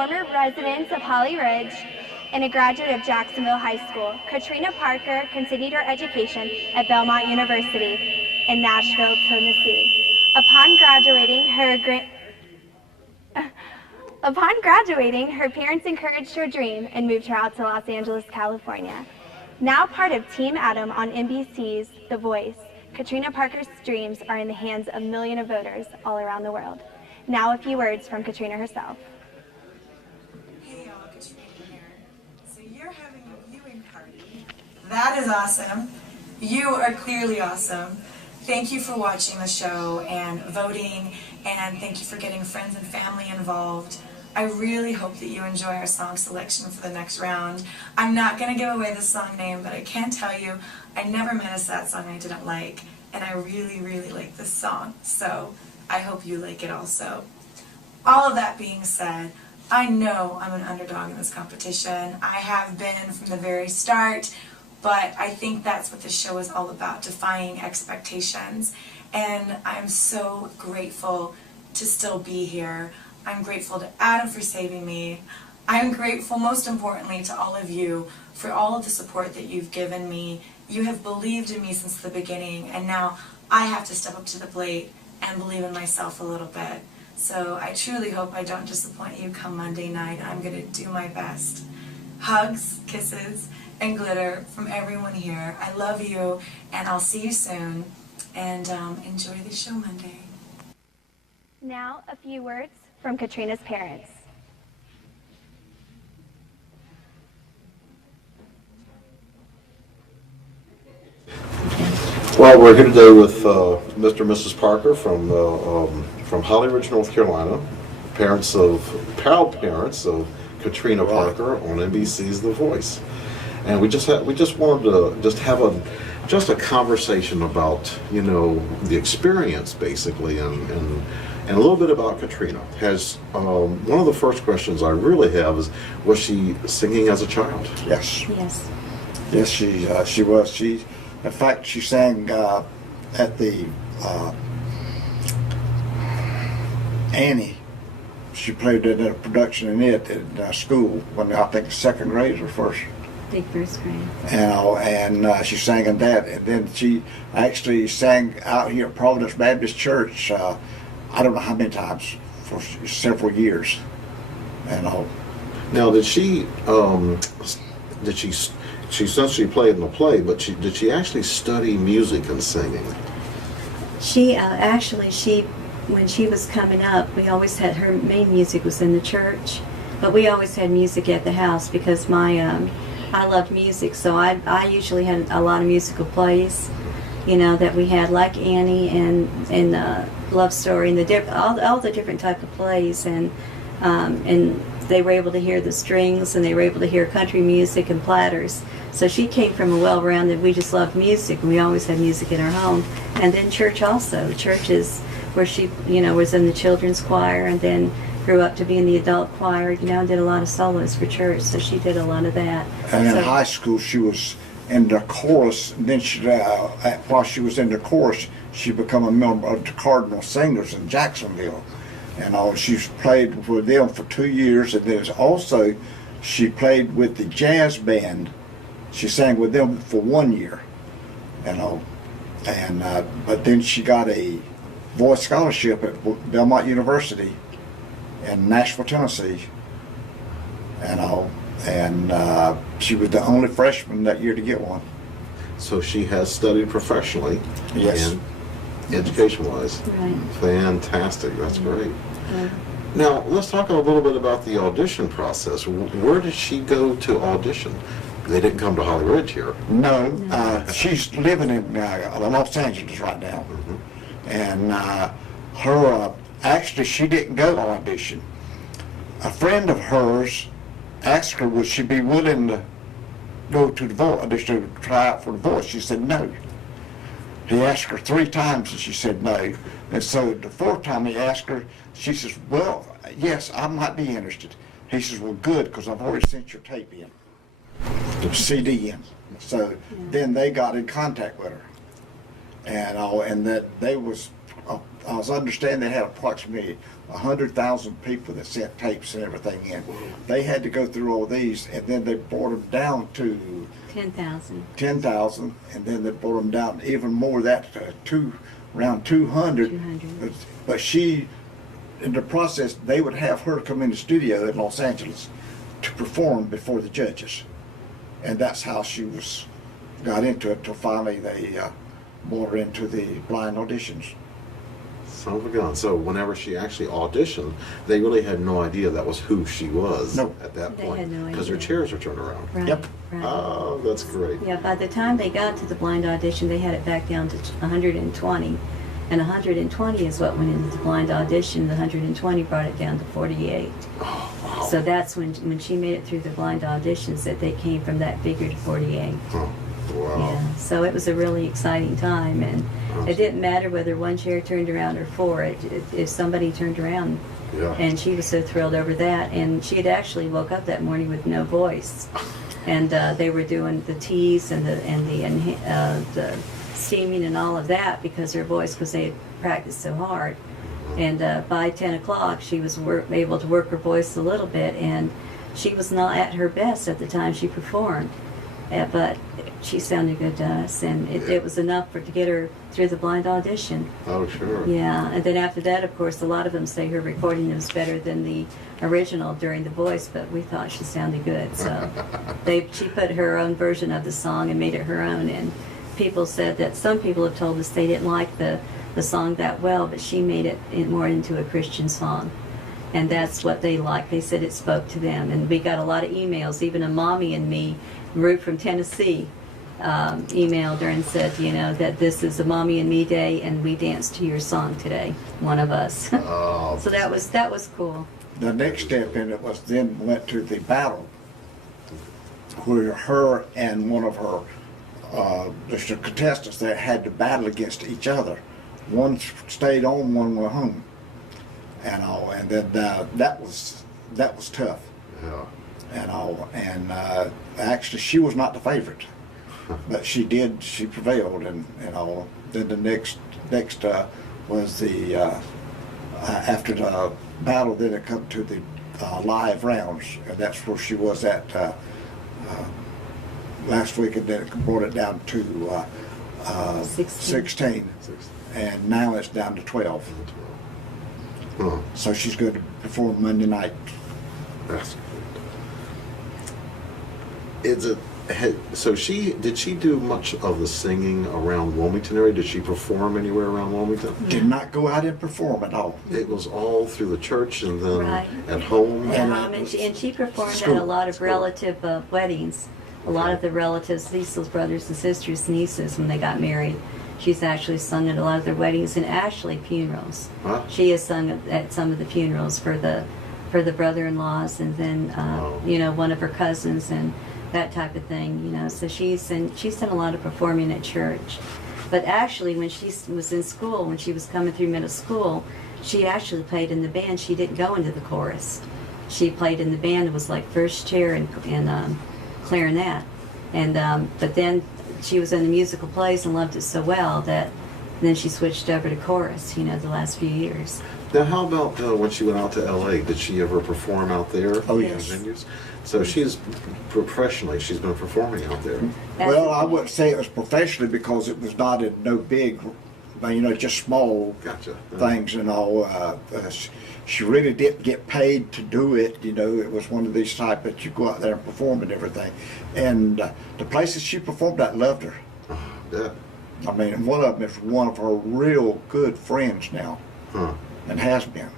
former resident of Holly Ridge and a graduate of Jacksonville High School, Katrina Parker continued her education at Belmont University in Nashville, Tennessee. Upon graduating, her parents encouraged her dream and moved her out to Los Angeles, California. Now part of Team Adam on NBC's The Voice, Katrina Parker's dreams are in the hands of millions of voters all around the world. Now a few words from Katrina herself. Hey y'all, Katrina here. So you're having a viewing party. That is awesome. You are clearly awesome. Thank you for watching the show and voting, and thank you for getting friends and family involved. I really hope that you enjoy our song selection for the next round. I'm not going to give away the song name, but I can tell you I never met a sad song I didn't like, and I really, really like this song, so I hope you like it also. All of that being said, I know I'm an underdog in this competition. I have been from the very start, but I think that's what this show is all about, defying expectations, and I'm so grateful to still be here. I'm grateful to Adam for saving me. I'm grateful, most importantly, to all of you for all of the support that you've given me. You have believed in me since the beginning, and now I have to step up to the plate and believe in myself a little bit. So I truly hope I don't disappoint you come Monday night. I'm going to do my best. Hugs, kisses, and glitter from everyone here. I love you, and I'll see you soon. And enjoy the show Monday. Now a few words from Katrina's parents. Well, we're here today with Mr. and Mrs. Parker from Holly Ridge, North Carolina, proud parents of Katrina Parker on NBC's The Voice, and we just wanted to have a conversation about the experience basically and a little bit about Katrina. One of the first questions I really have is, was she singing as a child? Yes. Yes. Yes, she was. In fact, she sang at the Annie. She played in a production in it in school when I think second grade or first. I think first grade. And she sang in that, and then she actually sang out here at Providence Baptist Church. I don't know how many times for several years. Now, did she essentially played in the play, but did she actually study music and singing? She when she was coming up, we always had her main music was in the church, but we always had music at the house because I loved music, so I usually had a lot of musical plays, that we had, like Annie and Love Story and all the different type of plays, and they were able to hear the strings, and they were able to hear country music and platters. So she came from a well-rounded, we just loved music, and we always had music in our home. And then church also. Church is where she, was in the children's choir, and then grew up to be in the adult choir, and did a lot of solos for church. So she did a lot of that. And in high school, she was in the chorus. And then while she was in the chorus, she became a member of the Cardinal Singers in Jacksonville. And she's played with them for 2 years, and then also she played with the jazz band. She sang with them for 1 year, but then she got a voice scholarship at Belmont University in Nashville, Tennessee, and she was the only freshman that year to get one. So she has studied professionally. Yes. And education-wise. Right. Fantastic. That's great. Yeah. Now, let's talk a little bit about the audition process. Where did she go to audition? They didn't come to Holly Ridge here. No, she's living in Los Angeles right now. Mm-hmm. And actually, she didn't go to audition. A friend of hers asked her, would she be willing to go to the Voice, to try out for the Voice? She said no. He asked her 3 times, and she said no. And so the 4th time he asked her, she says, well, yes, I might be interested. He says, well, good, because I've already sent your tape in, the CD in. So then they got in contact with her. And that they was I was understanding they had approximately 100,000 people that sent tapes and everything in. They had to go through all these, and then they brought them down to 10,000. 10,000, and then they brought them down even more, that around 200. 200. But she, in the process, they would have her come in the studio in Los Angeles to perform before the judges, and that's how she got into it till finally they brought her into the blind auditions. Son of a gun. So whenever she actually auditioned, they really had no idea that was who she was No. at that They point. had no Because her idea. chairs were turned around. Right. Yep. Right. Oh, that's great. Yeah, by the time they got to the blind audition, they had it back down to 120. And 120 is what went into the blind audition. The 120 brought it down to 48. Oh, wow. So that's when she made it through the blind auditions that they came from that figure to 48. Oh, wow. Yeah, so it was a really exciting time, and it didn't matter whether one chair turned around or four. If somebody turned around, Yeah. and she was so thrilled over that. And she had actually woke up that morning with no voice, and they were doing the teas and the steaming and all of that because her voice, because they had practiced so hard. And by 10 o'clock, she was able to work her voice a little bit, and she was not at her best at the time she performed. But she sounded good to us, and it was enough to get her through the blind audition. Oh, sure. Yeah, and then after that, of course, a lot of them say her recording was better than the original during The Voice, but we thought she sounded good, so she put her own version of the song and made it her own. And people said that some people have told us they didn't like the song that well, but she made it more into a Christian song. And that's what they liked. They said it spoke to them. And we got a lot of emails. Even a mommy and me, Ruth from Tennessee, emailed her and said, that this is a mommy and me day, and we danced to your song today, one of us. Oh, So that was cool. The next step in it was then went to the battle, where her and one of her the contestants that had to battle against each other. One stayed on, one went home, and all. And then that was tough, yeah. and all. And actually, she was not the favorite, but she prevailed, and all. Then the next was the after the battle. Then it come to the live rounds, and that's where she was at last week, and then it brought it down to 16, and now it's down to 12. Huh. So she's going to perform Monday night. That's good. So did she do much of the singing around Wilmington area? Did she perform anywhere around Wilmington? Did not go out and perform at all. It was all through the church and then Right. at home? And she performed School. at a lot of relative weddings. A lot of the relatives, Cecil's brothers and sisters, nieces, when they got married. She's actually sung at a lot of their weddings and actually funerals. Huh? She has sung at some of the funerals for the brother-in-laws, and then one of her cousins and that type of thing. So she's done a lot of performing at church. But actually, when she was in school, when she was coming through middle school, she actually played in the band. She didn't go into the chorus. She played in the band. It was like first chair and clarinet. And but then she was in the musical plays and loved it so well that then she switched over to chorus, the last few years. Now, how about when she went out to L.A.? Did she ever perform out there? Oh, in yes. venues? So she's professionally, she's been performing out there. Well, I wouldn't say it was professionally because it was not in no big, just small Gotcha. things and all. She really didn't get paid to do it. It was one of these type that you go out there and perform and everything. And the places she performed at loved her. Yeah. I mean, one of them is one of her real good friends now, Huh. and has been.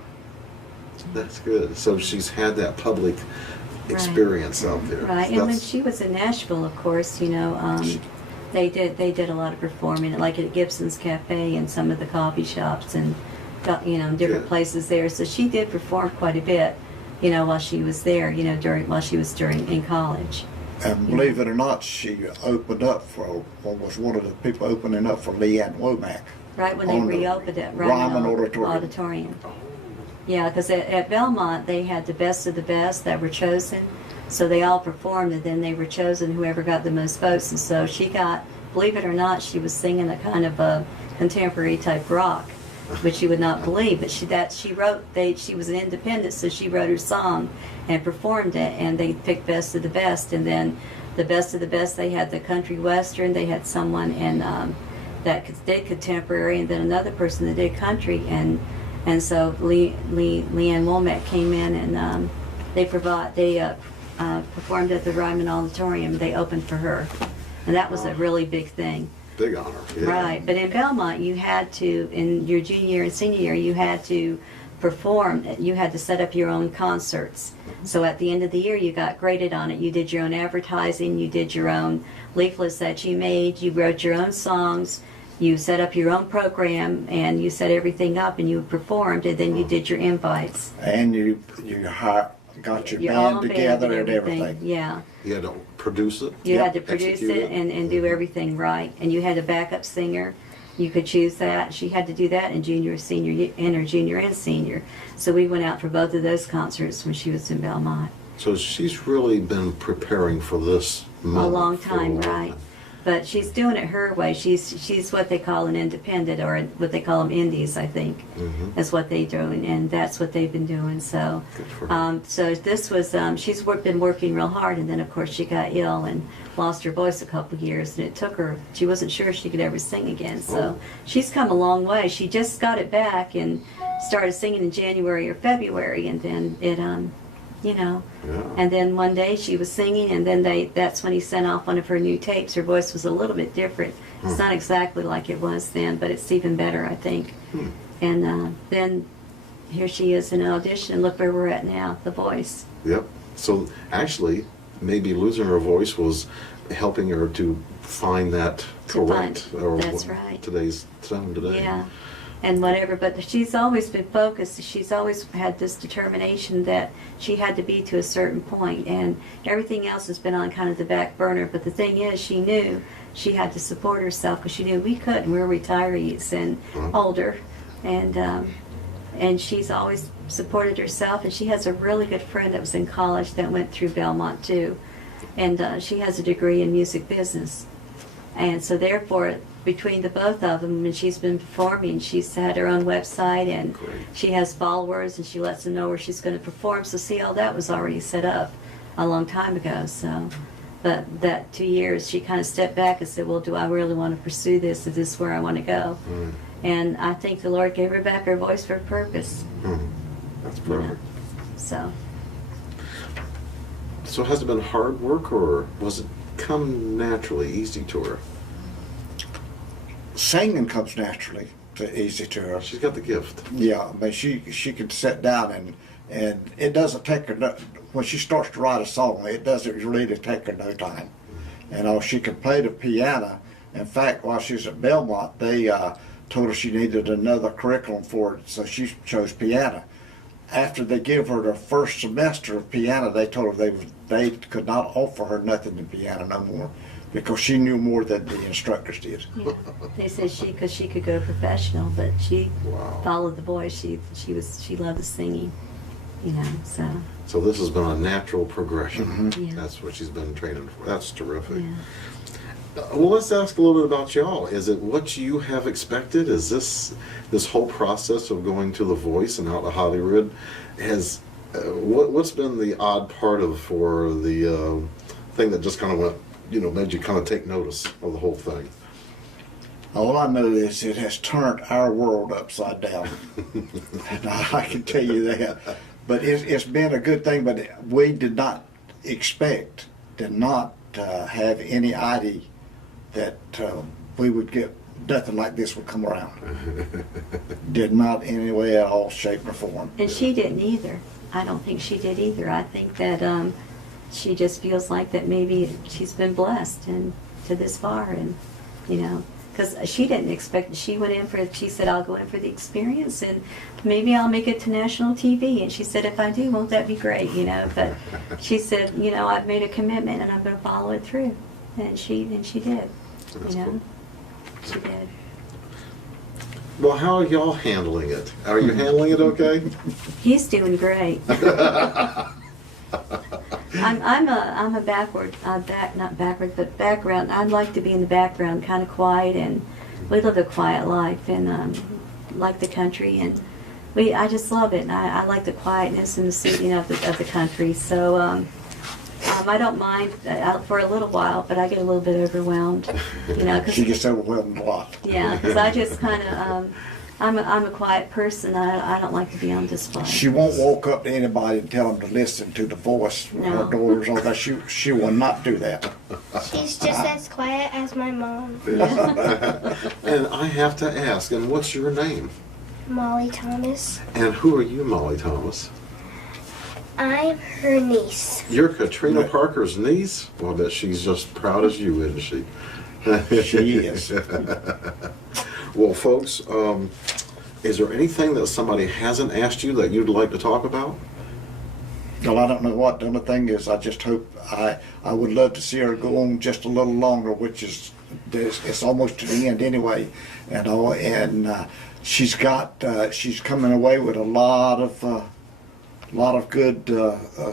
That's good. So she's had that public experience out there. Right, and when she was in Nashville, of course, they did a lot of performing, like at Gibson's Cafe and some of the coffee shops and different Good. places there. So she did perform quite a bit, while she was there, while she was in college. And believe it or not, she opened up was one of the people opening up for Leanne Womack. Right when they on the reopened it, Ryman Auditorium. Yeah, because at Belmont they had the best of the best that were chosen, so they all performed, and then they were chosen whoever got the most votes. And so she got, believe it or not, she was singing a kind of a contemporary type rock, which you would not believe. But she was an independent, so she wrote her song and performed it, and they picked best of the best. And then the best of the best, they had the country western, they had someone that did contemporary, and then another person that did country, and so Leanne Womack came in, and they performed at the Ryman Auditorium. They opened for her, and that was a really big thing. Big honor. Yeah. Right, but in Belmont, you had to, in your junior year and senior year, you had to perform. You had to set up your own concerts. So at the end of the year, you got graded on it. You did your own advertising. You did your own leaflets that you made. You wrote your own songs. You set up your own program, and you set everything up, and you performed, and then you did your invites. And you got your band together and everything. Yeah. You had to produce it. You had to produce it and do everything right. And you had a backup singer. You could choose that. She had to do that in junior, senior, in her junior and senior. So we went out for both of those concerts when she was in Belmont. So she's really been preparing for this moment. A long time, for a right. while. But she's doing it her way. She's what they call an independent, or what they call them indies, I think, is what they do, and that's what they've been doing. So, Good for her. so this was she's been working real hard, and then of course she got ill and lost her voice a couple of years, and it took her. She wasn't sure if she could ever sing again. So she's come a long way. She just got it back and started singing in January or February, and then it Yeah. and then one day she was singing, and then that's when he sent off one of her new tapes. Her voice was a little bit different. It's not exactly like it was then, but it's even better, I think. And then here she is in an audition, and look where we're at now, The Voice. Yep. So actually, maybe losing her voice was helping her to find that correct. That's right. Today's tone today. Yeah. And whatever, but she's always been focused. She's always had this determination that she had to be to a certain point, and everything else has been on kind of the back burner. But the thing is, she knew she had to support herself, because she knew we couldn't. We were retirees and older, and she's always supported herself. And she has a really good friend that was in college that went through Belmont too, and she has a degree in music business, and so therefore, between the both of them, and she's been performing. She's had her own website, and Great. she has followers, and she lets them know where she's going to perform. So see, all that was already set up a long time ago. So, but that 2 years, she kind of stepped back and said, well, do I really want to pursue this? Is this where I want to go? And I think the Lord gave her back her voice for a purpose. That's perfect. So, So has it been hard work, or was it come naturally, easy to her? Singing comes naturally, easy to her. She's got the gift. Yeah, but she could sit down and it doesn't take her when she starts to write a song. It doesn't really take her no time. She can play the piano. In fact, while she was at Belmont, they told her she needed another curriculum for it, so she chose piano. After they gave her the first semester of piano, they told her they could not offer her nothing in piano no more, because she knew more than the instructors did. yeah. They said because she could go professional, but she Wow. followed the voice. She loved the singing, so. So this has been a natural progression. Yeah. That's what she's been training for. That's terrific. Yeah. Well, let's ask a little bit about y'all. Is it what you have expected? Is this whole process of going to The Voice and out to Hollywood, what's been the odd part for the thing that just kind of went, made you kind of take notice of the whole thing? All I know is it has turned our world upside down. And I can tell you that. But it's been a good thing, but we did not have any idea that we would get nothing like this would come around. Did not in any way at all, shape, or form. And she didn't either. I don't think she did either. I think that she just feels like that maybe she's been blessed and to this far, and because she didn't expect. She said, I'll go in for the experience, and maybe I'll make it to national TV. And she said, if I do, won't that be great? But she said, I've made a commitment and I'm going to follow it through, and she did. That's cool. She did. Well, how are y'all handling it? Are you handling it okay? He's doing great. I'm a background. I'd like to be in the background, kind of quiet, and we live a quiet life, and like the country, and I just love it. And I like the quietness and the soothing of the country. So I don't mind for a little while, but I get a little bit overwhelmed. She gets overwhelmed a lot. Yeah, because I just kind of. I'm a quiet person. I don't like to be on display. She won't walk up to anybody and tell them to listen to the voice. No. Her daughters, all that. She will not do that. She's just as quiet as my mom, And I have to ask, and what's your name? Molly Thomas. And who are you, Molly Thomas? I'm her niece. You're Katrina Parker's niece? Well, I bet she's just proud as you, isn't she? She is. Well, folks, is there anything that somebody hasn't asked you that you'd like to talk about? Well, I don't know what. The only thing is, I just hope I would love to see her go on just a little longer, which is it's almost to the end anyway, and all. And she's coming away with a lot of good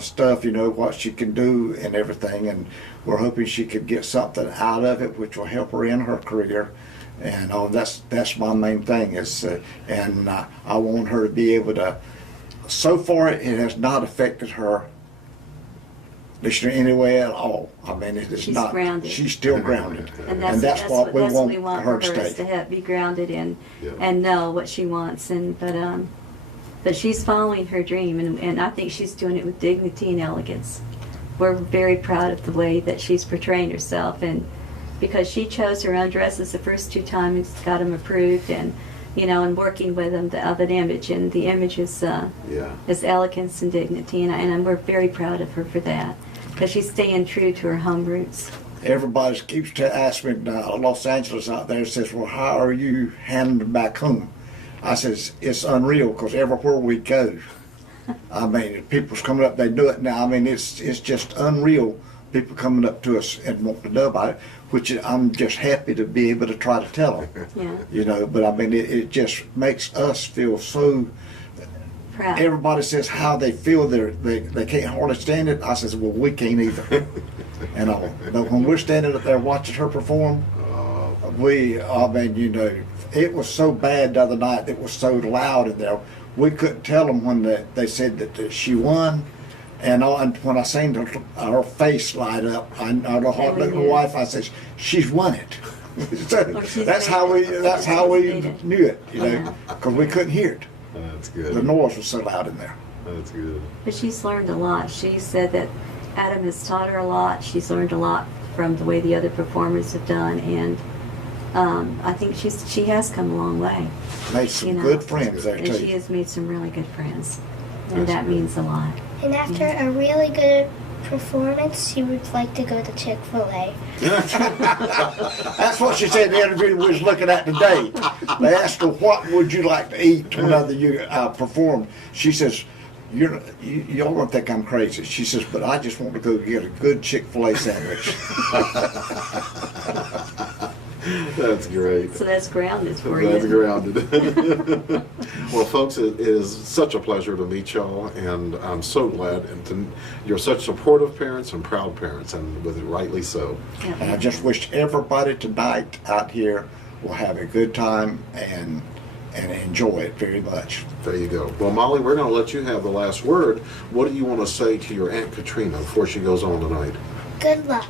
stuff. What she can do and everything, and we're hoping she could get something out of it, which will help her in her career. And that's my main thing is, and I want her to be able to. So far, it has not affected her in any way at all. I mean, it's She's not. grounded. She's still grounded, And that's what we want her to for her is stay. be grounded in Yeah. and know what she wants. But she's following her dream, and I think she's doing it with dignity and elegance. We're very proud of the way that she's portraying herself, and because she chose her own dresses the first 2 times, got them approved, and and working with them of an image, and the image is elegance and dignity, and we're very proud of her for that, because she's staying true to her home roots. Everybody keeps asking me, Los Angeles out there says, well, how are you handling back home? I says, it's unreal, because everywhere we go, I mean, people's coming up, they do it now. I mean, it's just unreal. People coming up to us and wanting to know about it, which I'm just happy to be able to try to tell them. Yeah. But I mean, it just makes us feel so. Proud. Everybody says how they feel. They can't hardly stand it. I says, well, we can't either. And all. But when we're standing up there watching her perform, I mean, it was so bad the other night. It was so loud in there. We couldn't tell them when they said that she won. And when I seen her face light up, I looked at my wife. I said, "She's won it." That's how we knew it, because we couldn't hear it. That's good. The noise was so loud in there. That's good. But she's learned a lot. She said that Adam has taught her a lot. She's learned a lot from the way the other performers have done, and I think she has come a long way. Made some good friends there and too. she has made some really good friends, and that means a lot. And after a really good performance, she would like to go to Chick-fil-A. That's what she said in the interview we was looking at today. They asked her, what would you like to eat whenever you performed? She says, y'all don't think I'm crazy. She says, but I just want to go get a good Chick-fil-A sandwich. That's great. So that's grounded for you. That's grounded. Well, folks, it is such a pleasure to meet y'all, and I'm so glad. And you're such supportive parents and proud parents, and with it rightly so. Yeah. And I just wish everybody tonight out here will have a good time and enjoy it very much. There you go. Well, Molly, we're going to let you have the last word. What do you want to say to your Aunt Katrina before she goes on tonight? Good luck.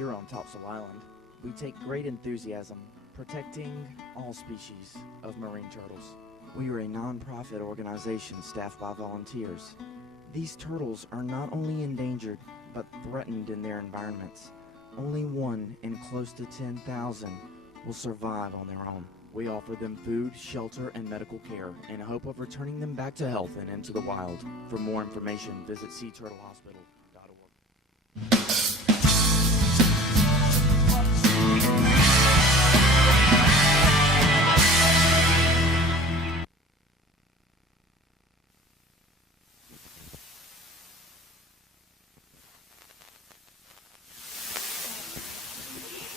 Here on Topsail Island, we take great enthusiasm protecting all species of marine turtles. We are a non-profit organization staffed by volunteers. These turtles are not only endangered, but threatened in their environments. Only one in close to 10,000 will survive on their own. We offer them food, shelter, and medical care in hope of returning them back to health and into the wild. For more information, visit seaturtlehospital.org.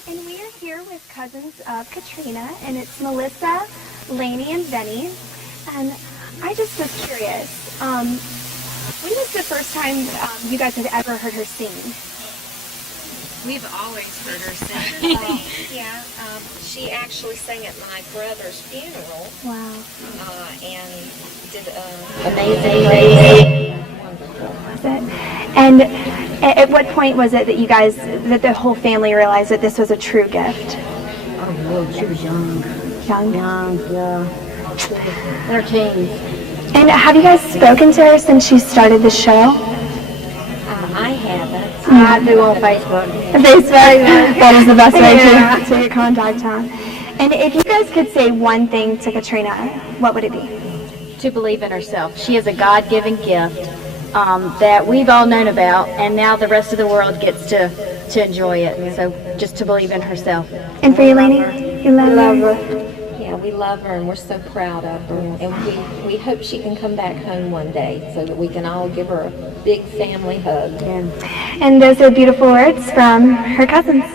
And we are here with cousins of Katrina, and it's Melissa, Lainey, and Benny. And I just was curious, when was the first time you guys had ever heard her sing? We've always heard her sing. Yeah, she actually sang at my brother's funeral. Wow. And did amazing. Was it? And at what point was it that you guys, that the whole family realized that this was a true gift? Oh, Lord, she was young. Young? Young, yeah. They're teens. And have you guys spoken to her since she started the show? I haven't. I do on Facebook. Facebook? That is the best way to get contact on. And if you guys could say one thing to Katrina, what would it be? To believe in herself. She is a God-given gift that we've all known about, and now the rest of the world gets to enjoy it. So just to believe in herself. And for you, Lainey? You love her? Yeah, we love her and we're so proud of her. And we hope she can come back home one day so that we can all give her a big family hug. And those are beautiful words from her cousins.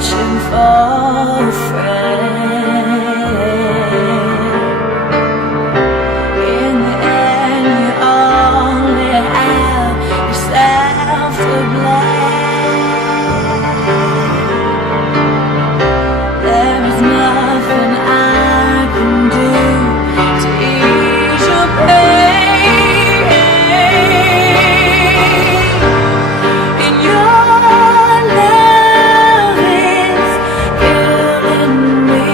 Killing me.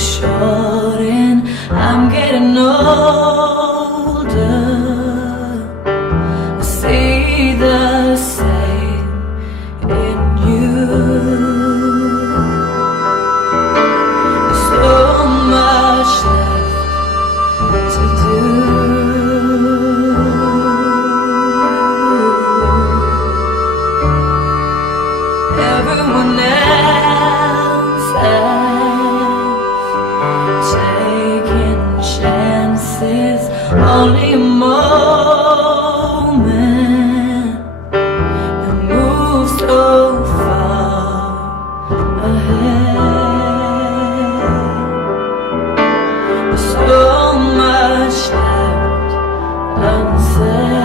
short and I'm getting older. I see the same in you. There's so much left to do. Everyone else has taken chances, only a moment, and move so far ahead. There's so much left unsaid.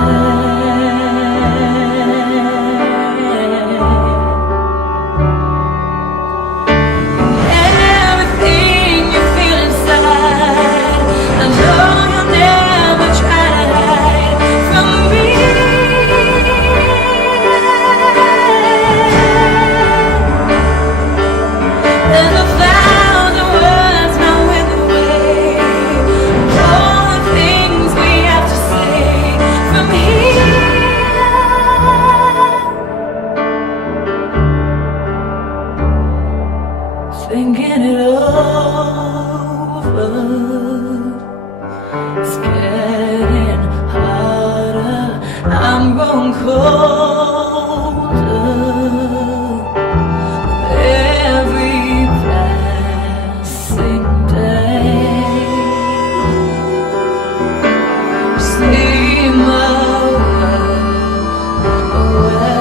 Thinking it over, it's getting harder. I'm growing colder with every passing day. See my world away.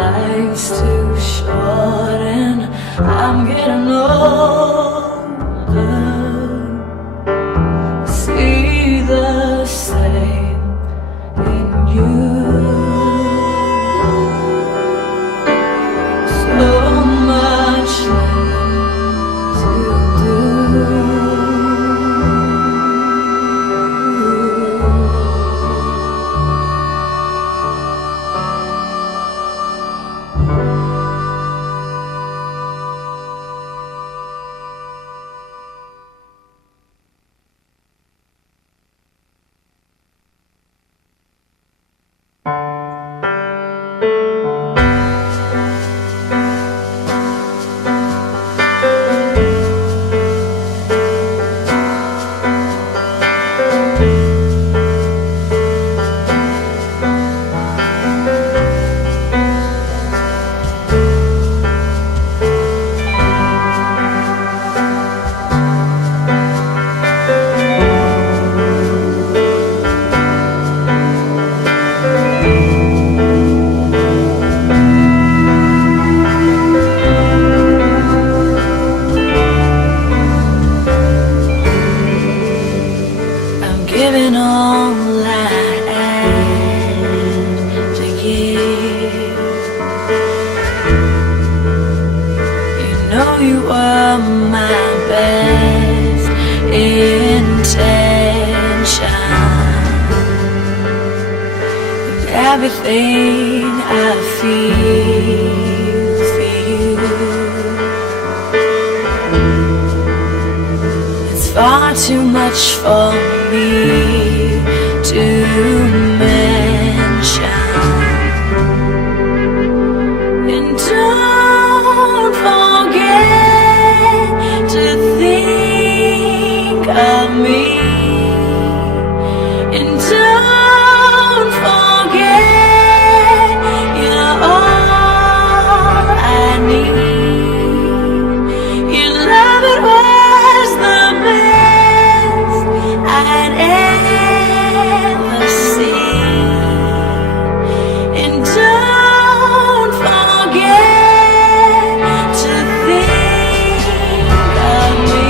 Life's too short and I'm getting older. See the same in you. So much left to do. Giving all I had to give. You know you were my best intention. With everything I feel far too much for me to mention. And don't forget to think of me. And don't forget you're all I need. Your love, it was the best I'd ever seen. And don't forget to think of me.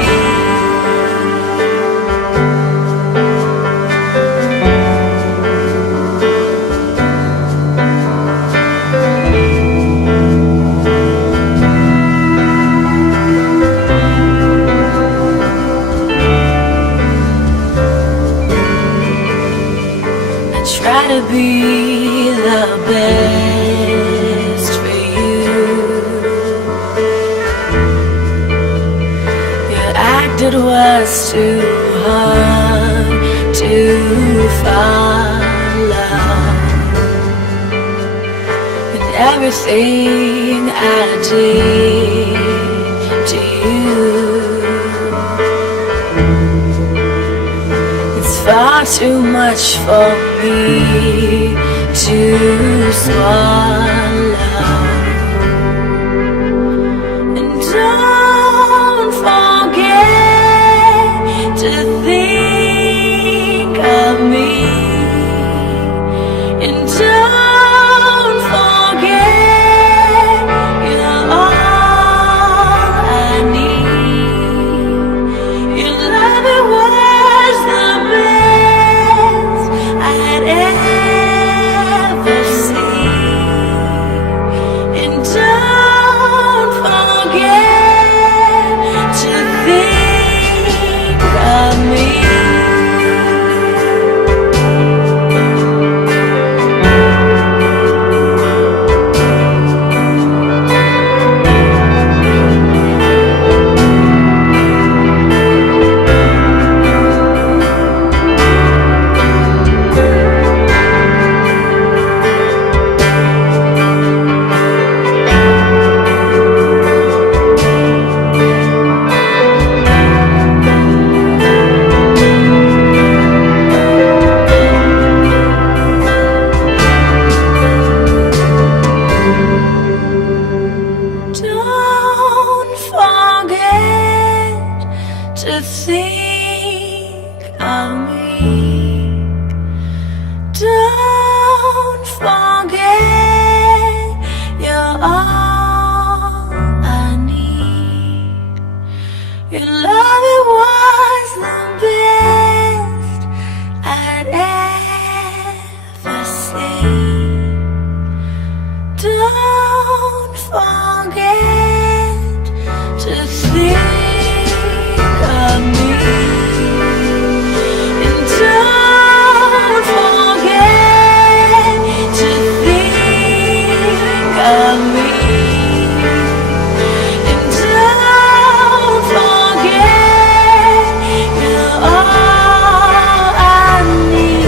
I try to be the best for you. You acted was too hard to follow, and everything I did to you, it's far too much for me to swallow. And don't forget to think of me. And don't forget you're all I need. Your love, it was the best I'd ever seen. And don't forget to think of me. Don't forget to think of me. Don't forget you're all I need. Your love, it was the best I'd ever seen. Don't forget to think of me. And don't forget to think of me. And don't forget you're all I need.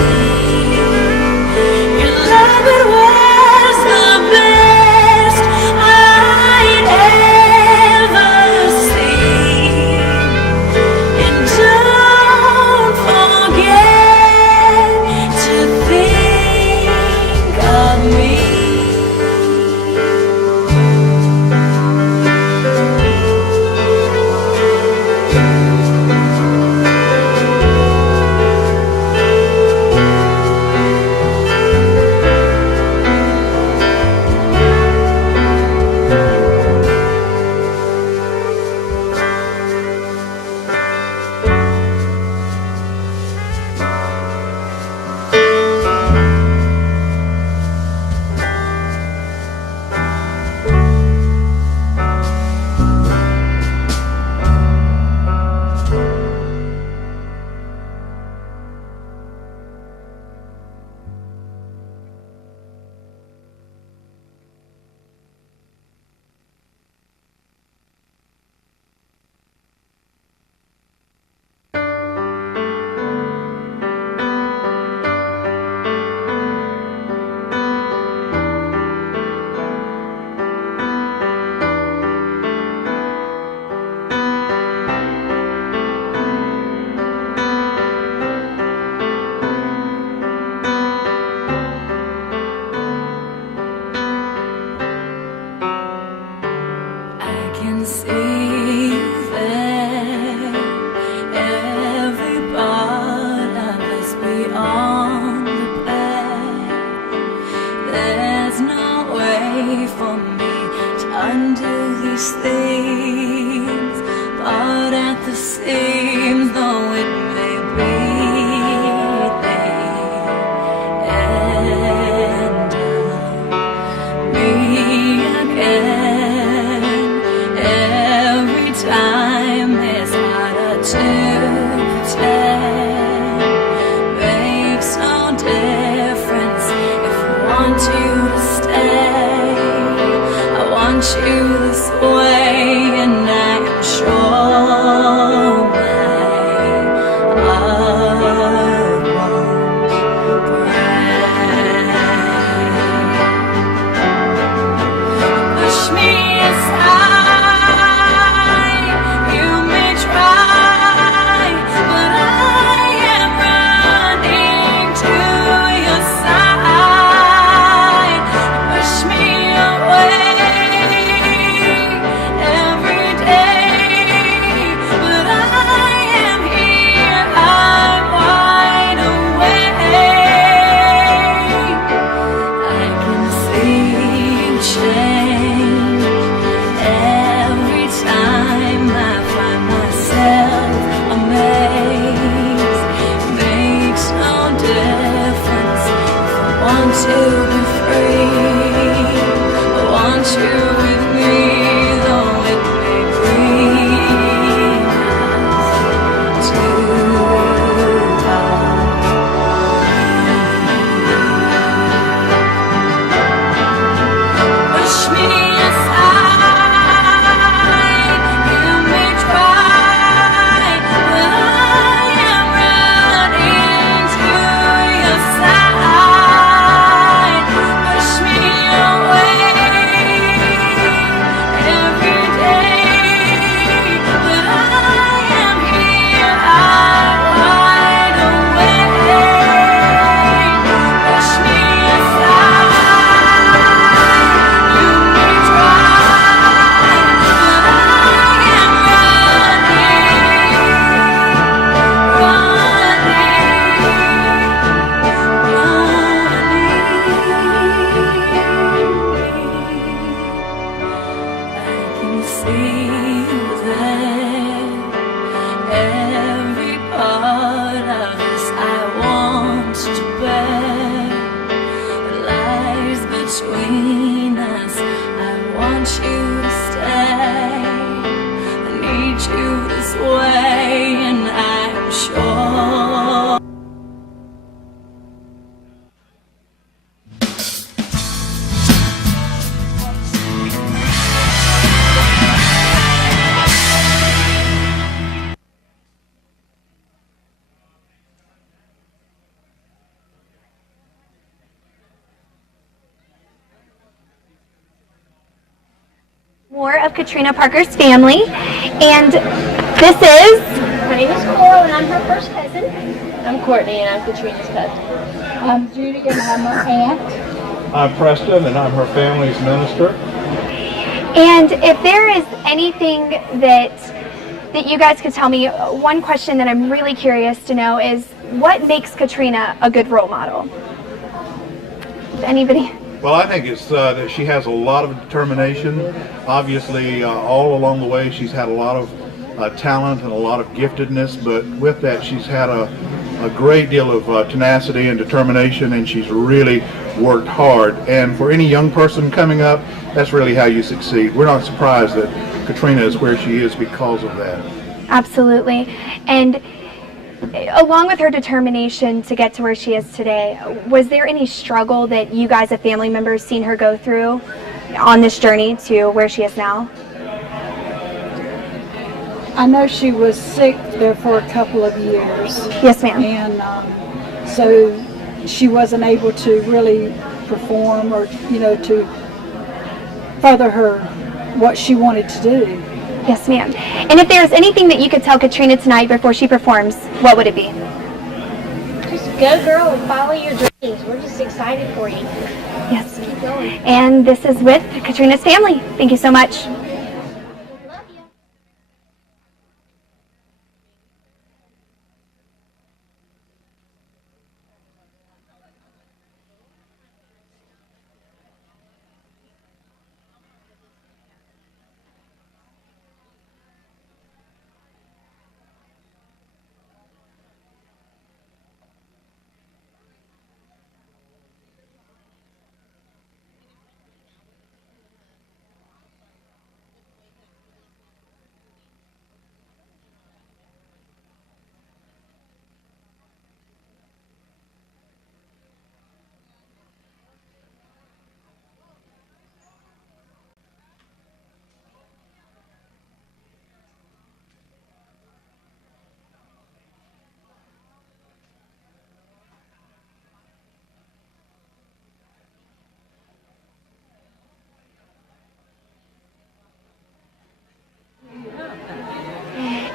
Your love, it was the best I'd for me to undo these things, but at the seams, though it may be, they end up me again. Every time it's harder to pretend, makes no difference if I want you to stay. I want you this way, and I am sure my heart won't break. Push me aside. You may try, but I am running to your side. Push me away every day, but I am here. I'm wide awake. I can see you change every time I find myself amazed. Makes no difference if I want to be free. I want you with me, though it may bring us too far. Push me aside. You may try, but I am running to your side. Push me away every day, but I am here. I'm wide awake. Push me aside. You may try, but I am I can see you there. Every part of this I want to bear lies between us. I want you to stay. I need you this way, and I am sure. More of Katrina Parker's family, and this is My name is Coral, and I'm her first cousin. I'm Courtney, and I'm Katrina's cousin. I'm Judy, and I'm her aunt. I'm Preston, and I'm her family's minister. And if there is anything that you guys could tell me, one question that I'm really curious to know is what makes Katrina a good role model? Anybody? Well, I think it's that she has a lot of determination. Obviously, all along the way, she's had a lot of talent and a lot of giftedness, but with that, she's had a great deal of tenacity and determination, and she's really worked hard. And for any young person coming up, that's really how you succeed. We're not surprised that Katrina is where she is because of that. Absolutely. And along with her determination to get to where she is today, was there any struggle that you guys as family members seen her go through on this journey to where she is now? I know she was sick there for a couple of years. Yes, ma'am. And so she wasn't able to really perform or, to further her what she wanted to do. Yes, ma'am. And if there's anything that you could tell Katrina tonight before she performs, what would it be? Just go, girl, and follow your dreams. We're just excited for you. Yes. Keep going. And this is with Katrina's family. Thank you so much.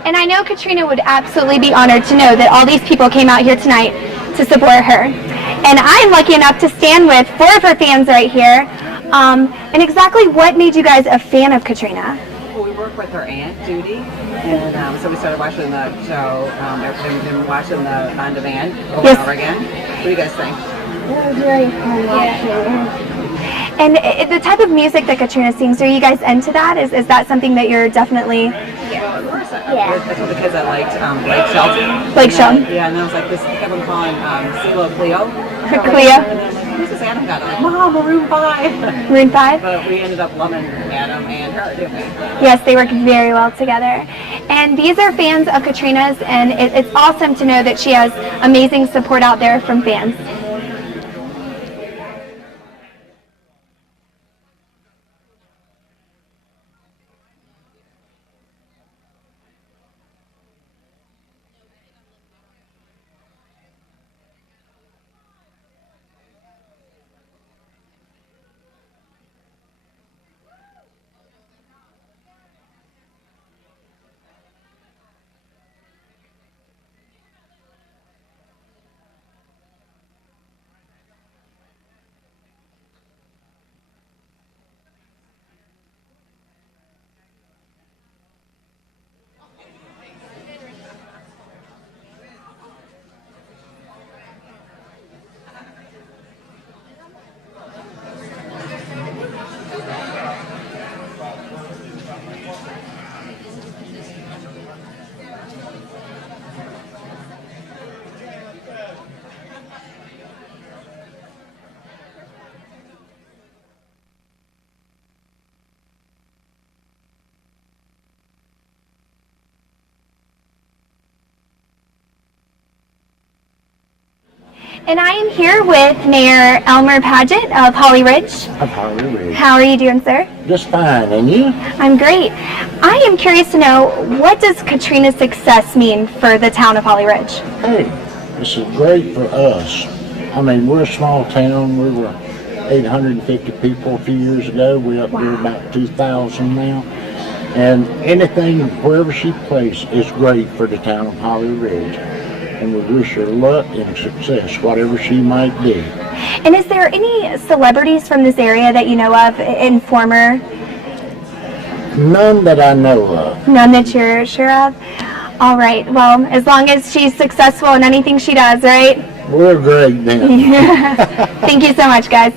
And I know Katrina would absolutely be honored to know that all these people came out here tonight to support her. And I'm lucky enough to stand with 4 of her fans right here. And exactly what made you guys a fan of Katrina? Well, we work with her aunt, Judy, and so we started watching the show. We've been watching the on demand over and over again. What do you guys think? It was really fun watching. And the type of music that Katrina sings, are you guys into that? Is that something that you're definitely... Yeah, of course. That's one of the kids I liked, Blake Shelton. Blake Shelton? Yeah, and then I was like, this, I kept on calling CeeLo Cleo. Cleo? And then I'm like, who's this Adam got? I'm like, Mom, Maroon 5. Maroon 5? But we ended up loving Adam and her, didn't we? Yes, they work very well together. And these are fans of Katrina's, and it's awesome to know that she has amazing support out there from fans. And I am here with Mayor Elmer Paget of Holly Ridge. Of Holly Ridge. How are you doing, sir? Just fine, and you? I'm great. I am curious to know, what does Katrina's success mean for the town of Holly Ridge? Hey, this is great for us. I mean, we're a small town. We were 850 people a few years ago. We're up to about 2,000 now. And anything, wherever she plays, is great for the town of Holly Ridge. And we wish her luck and success, whatever she might do. And is there any celebrities from this area that you know of, in former? None that I know of. None that you're sure of? All right, well, as long as she's successful in anything she does, right? We're great then. Thank you so much, guys.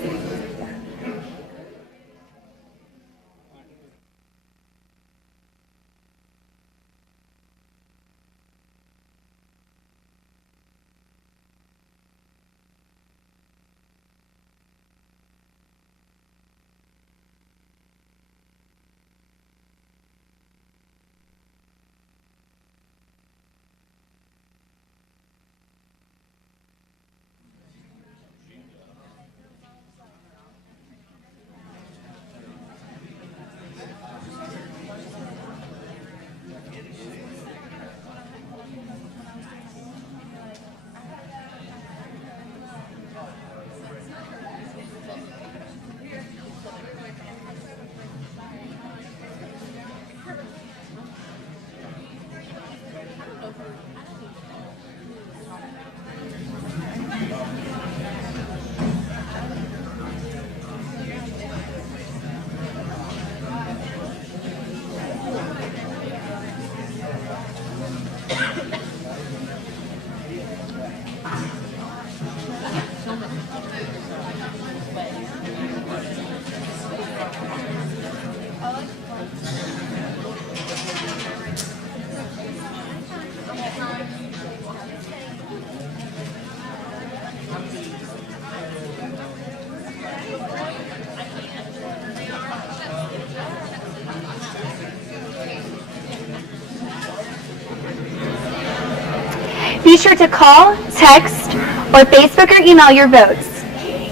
Be sure to call, text, or Facebook or email your votes.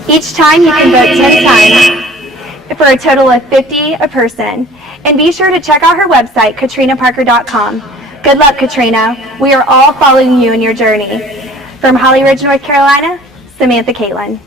Each time you can vote 10 times for a total of 50 a person. And be sure to check out her website, katrinaparker.com. Good luck, Katrina. We are all following you in your journey. From Holly Ridge, North Carolina, Samantha Caitlin.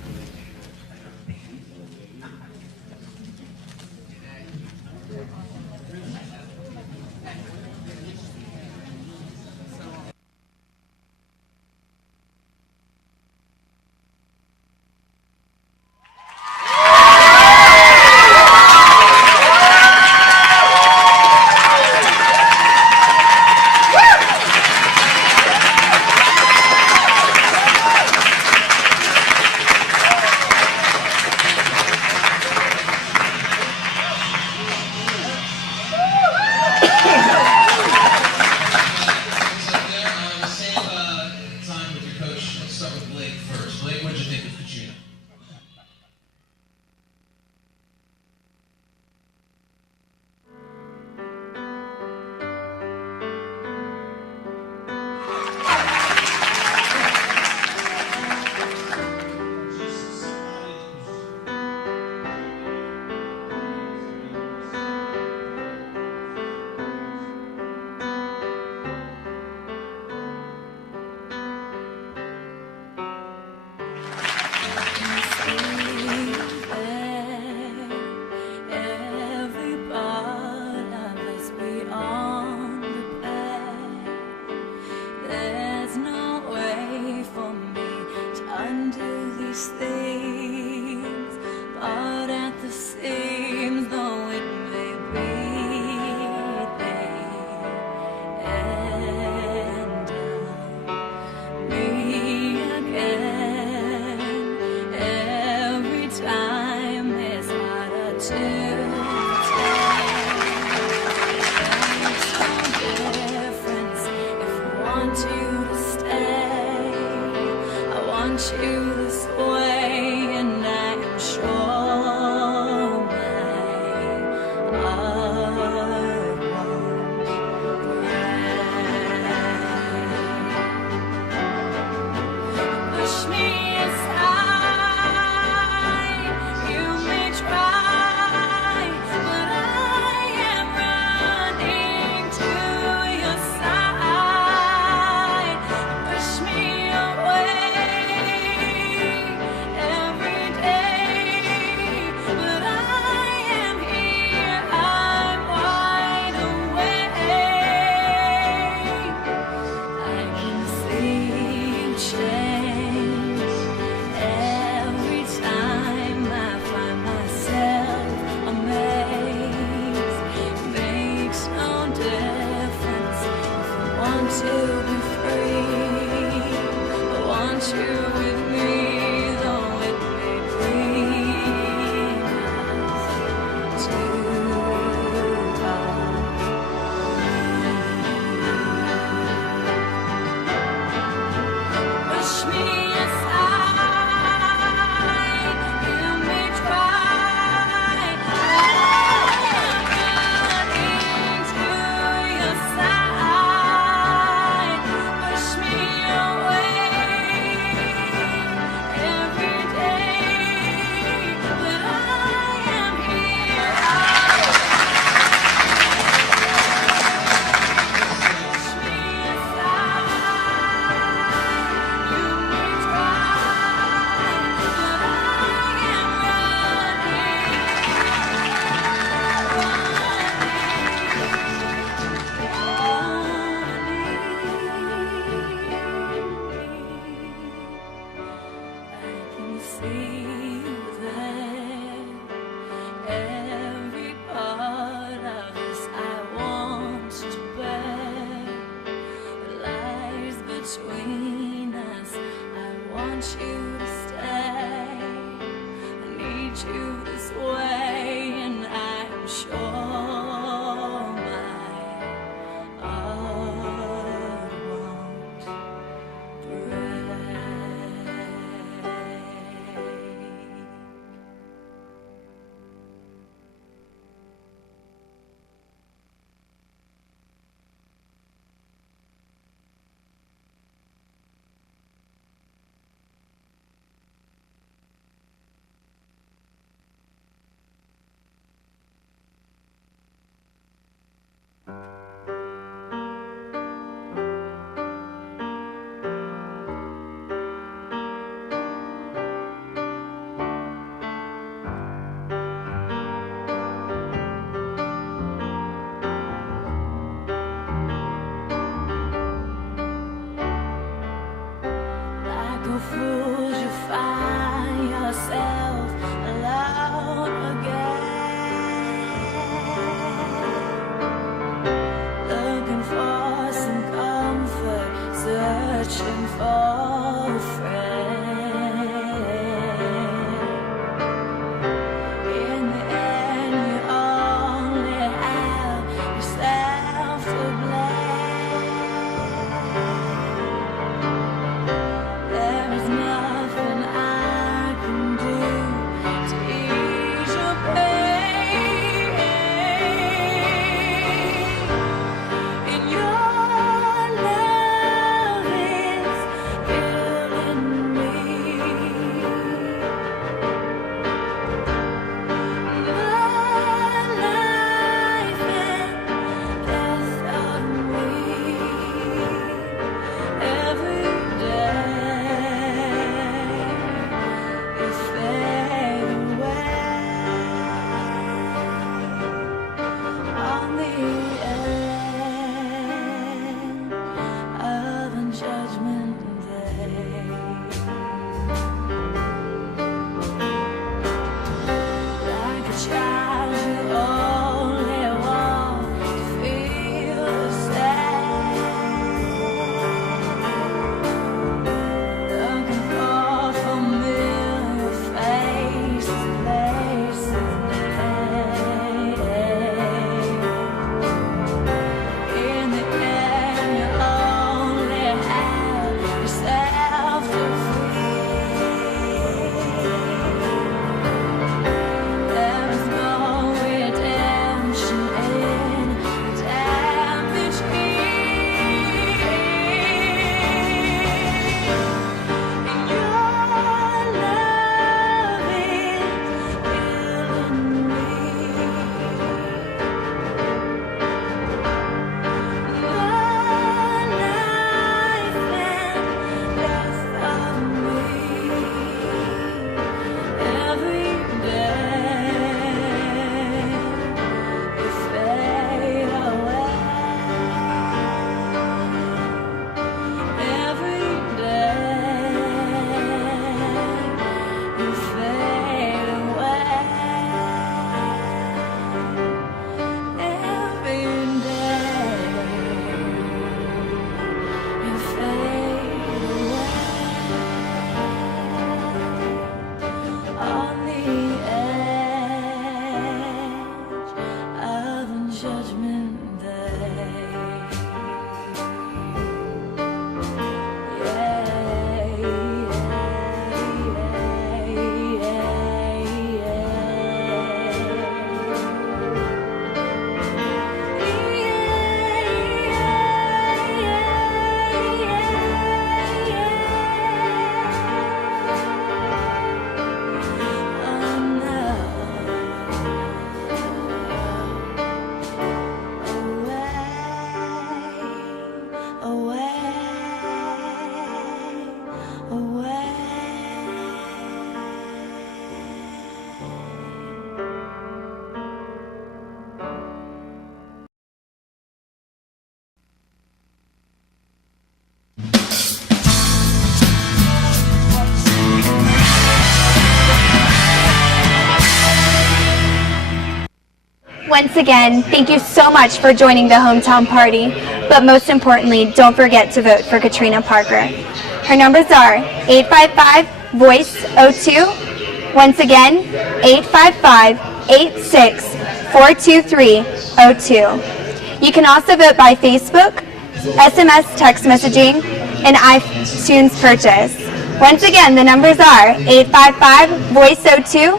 want you to stay. I need you this way, and I am sure my heart won't break. Like a fool, you find yourself alone again, looking for some comfort, searching for a friend. In the end, you only have yourself to blame. There is nothing I can do to ease your pain. And your love is killing me. My life and death of me. Every day you fade away on the end of Judgment Day. Like a child, you only want to feel the same. Looking for familiar faces, places, names. In the end, you only have yourself to free. There is no redemption in damage here. And your love is killing me. My life and death of me. Every day you fade away. Every day you fade away. Every day you fade away on the edge of Judgment Day. Once again, thank you so much for joining the hometown party, but most importantly, don't forget to vote for Katrina Parker. Her numbers are 855-VOICE-02. Once again, 855-86-423-02. You can also vote by Facebook, SMS text messaging, and iTunes purchase. Once again, the numbers are 855-VOICE-02,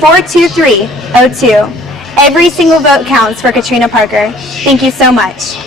855-86-423-02. Every single vote counts for Katrina Parker. Thank you so much.